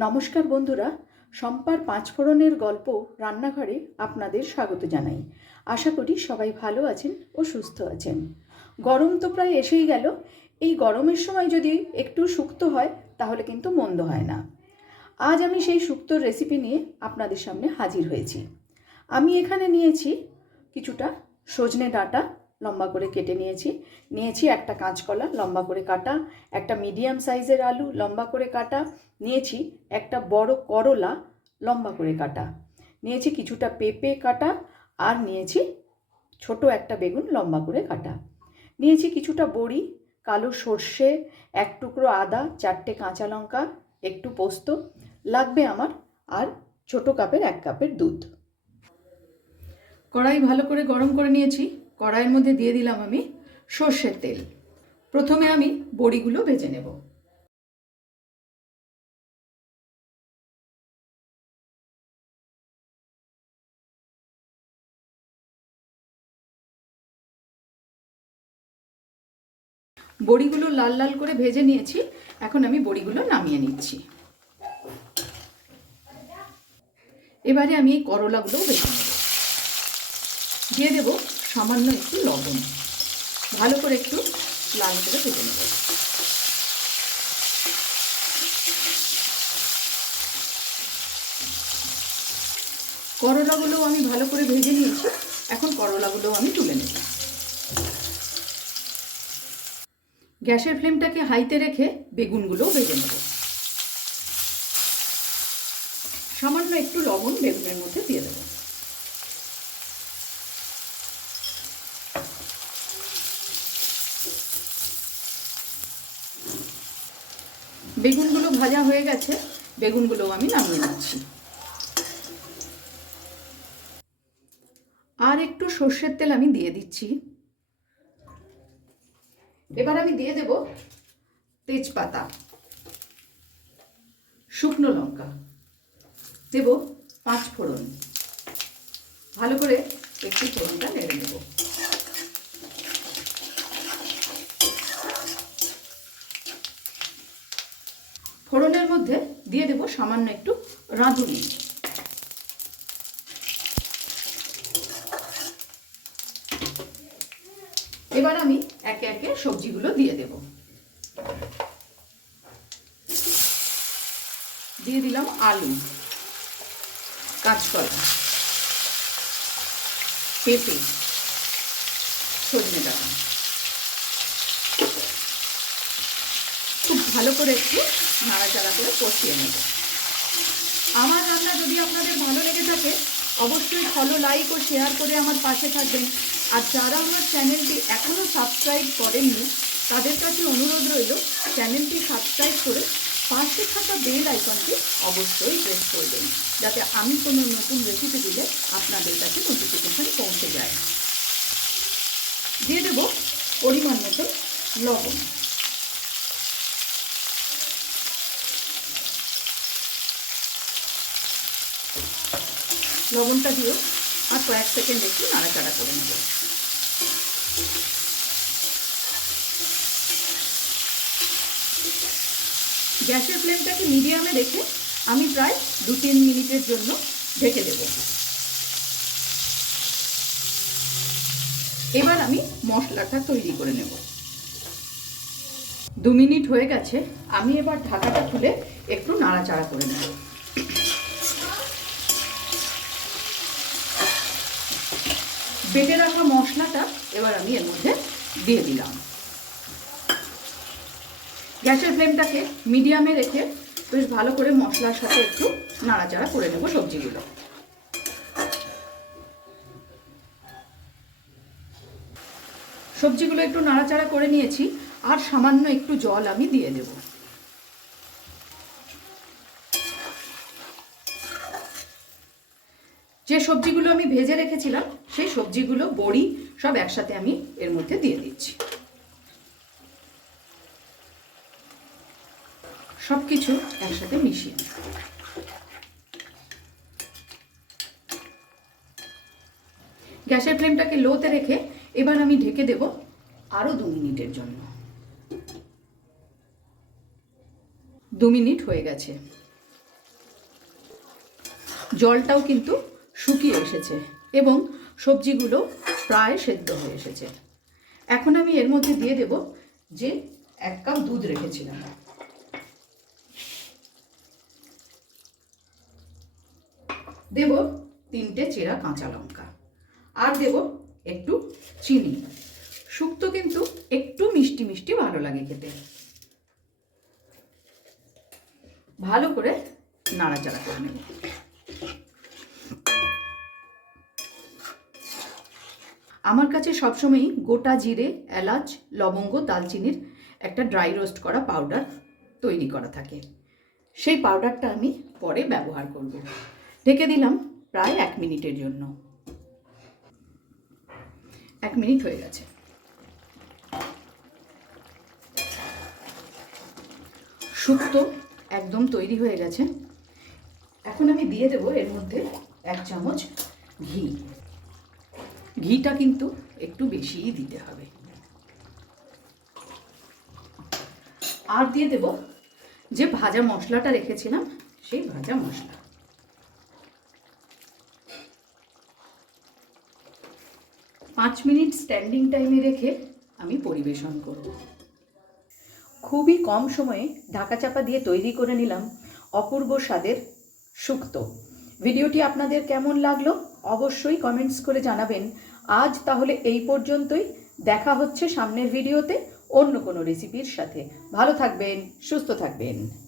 নমস্কার বন্ধুরা, সম্পার পাঁচফোড়নের গল্প রান্নাঘরে আপনাদের স্বাগত জানাই। আশা করি সবাই ভালো আছেন ও সুস্থ আছেন। গরম তো প্রায় এসেই গেল। এই গরমের সময় যদি একটু শুক্তো হয়, তাহলে কিন্তু মন্দ হয় না। আজ আমি সেই শুক্তোর রেসিপি নিয়ে আপনাদের সামনে হাজির হয়েছি। আমি এখানে নিয়েছি কিছুটা সজনে ডাঁটা লম্বা করে কেটে নিয়েছি। নিয়েছি একটা কাঁচকলা, লম্বা করে কাটা, একটা মিডিয়াম সাইজের আলু লম্বা করে কাটা, নিয়েছি একটা বড় করলা লম্বা করে কাটা। নিয়েছি কিছুটা পেঁপে কাটা আর নিয়েছি ছোট একটা বেগুন লম্বা করে কাটা। নিয়েছি কিছুটা বড়ি, কালো সর্ষে, এক টুকরো আদা, চারটে কাঁচা লঙ্কা, একটু পোস্ত, লাগবে আমার আর ছোট কাপের এক কাপের দুধ। কড়াই ভালো করে গরম করে নিয়েছি। কড়াইয়ের মধ্যে দিয়ে দিলাম আমি সর্ষের তেল। প্রথমে আমি বড়িগুলো ভেজে নেব। বড়িগুলো লাল লাল করে ভেজে নিয়েছি, এখন আমি বড়িগুলো নামিয়ে নিচ্ছি। এবারে আমি এই ভেজে নেব। দিয়ে দেব সামান্য একটু লবণ। ভালো করে একটু লাল করে ভেজে নেব। করলাগুলো আমি ভালো করে ভেজে নিয়েছি। এখন করলাগুলো আমি তুলে নেব। গ্যাসের ফ্লেমটাকে হাইতে রেখে বেগুনগুলো ভেজে নেব। সামান্য একটু লবণ বেগুনের মধ্যে দিয়ে দেবো। বেগুনগুলো ভাজা হয়ে গেছে বেগুনগুলো আমি নামিয়ে নিচ্ছি। আর একটু সর্ষের তেল আমি দিয়ে দিচ্ছি। এবার আমি দিয়ে দেব তেজপাতা, শুকনো লঙ্কা। দেব পাঁচ ফোড়ন। ভালো করে একটু ফোড়নটা নেড়ে নেব ফোড়নের মধ্যে দিয়ে দেব সামান্য একটু রাঁধুনি। এবার আমি একে একে সবজিগুলো দিয়ে দেব। দিয়ে দিলাম আলু, কাঁচকলা, পেঁপে, সজনে ডাটা। খুব ভালো করে একটু নাড়াচাড়া করে কষিয়ে নেব। আমার রান্না যদি আপনাদের ভালো লেগে থাকে, অবশ্যই ফলো লাইক ও শেয়ার করে আমার পাশে থাকবেন। আর যারা আমার চ্যানেলটি এখনও সাবস্ক্রাইব করেননি, তাদের কাছে অনুরোধ রইল চ্যানেলটি সাবস্ক্রাইব করে পাশে থাকা বেল আইকনটি অবশ্যই প্রেস করবেন, যাতে আমি কোনো নতুন রেসিপি দিলে আপনাদের কাছে নোটিফিকেশান পৌঁছে যায়। দিয়ে দেব পরিমাণ মতো লবণ। লবণটা দিও আর কয়েক সেকেন্ড একটু নাড়াচাড়া করে নেব। গ্যাসের ফ্লেমটাকে মিডিয়ামে রেখে আমি প্রায় দু তিন মিনিটের জন্য ঢেকে দেব। এবার আমি মশলাটা তৈরি করে নেব। দু মিনিট হয়ে গেছে, আমি এবার ঢাকাটা খুলে একটু নাড়াচাড়া করে নেব। বেটে রাখা মশলাটা এবার আমি এর মধ্যে দিয়ে দিলাম। গ্যাসের ফ্লেমটাকে মিডিয়ামে রেখে বেশ ভালো করে মশলার সাথে একটু নাড়াচাড়া করে নেব সবজিগুলো। সবজিগুলো একটু নাড়াচাড়া করে নিয়েছি, আর সামান্য একটু জল আমি দিয়ে দেব। যে সবজিগুলো আমি ভেজে রেখেছিলাম, সেই সবজিগুলো, বড়ি সব একসাথে আমি এর মধ্যে দিয়ে দিচ্ছি। সব কিছু একসাথে মিশিয়ে গ্যাসের ফ্লেমটাকে লোতে রেখে এবার আমি ঢেকে দেব আরও দু মিনিটের জন্য। দু মিনিট হয়ে গেছে। জলটাও কিন্তু শুকিয়ে এসেছে এবং সবজিগুলো প্রায় সেদ্ধ হয়ে এসেছে। এখন আমি এর মধ্যে দিয়ে দেব যে এক কাপ দুধ রেখেছিলাম। দেব তিনটে চেরা কাঁচা লঙ্কা আর দেব একটু চিনি। শুক্তো কিন্তু একটু মিষ্টি মিষ্টি ভালো লাগে খেতে। ভালো করে নাড়াচাড়া করে নেব। আমার কাছে সবসময়ই গোটা জিরে, এলাচ, লবঙ্গ, দালচিনির একটা ড্রাই রোস্ট করা পাউডার তৈরি করা থাকে। সেই পাউডারটা আমি পরে ব্যবহার করব। ঢেকে দিলাম প্রায় এক মিনিটের জন্য। এক মিনিট হয়ে গেছে। শুক্তো একদম তৈরি হয়ে গেছে। এখন আমি দিয়ে দেবো এর মধ্যে এক চামচ ঘি। ঘিটা কিন্তু একটু বেশিই দিতে হবে। আর দিয়ে দেব যে ভাজা মশলাটা রেখেছিলাম, সেই ভাজা মশলা। পাঁচ মিনিট স্ট্যান্ডিং টাইমে রেখে আমি পরিবেশন করব। খুবই কম সময়ে ঢাকা চাপা দিয়ে তৈরি করে নিলাম অপূর্ব স্বাদের শুক্তো। ভিডিওটি আপনাদের কেমন লাগল? অবশ্যই কমেন্টস করে জানাবেন। আজ তাহলে এই পর্যন্তই। দেখা হচ্ছে সামনের ভিডিওতে অন্য কোনো রেসিপির সাথে। ভালো থাকবেন, সুস্থ থাকবেন।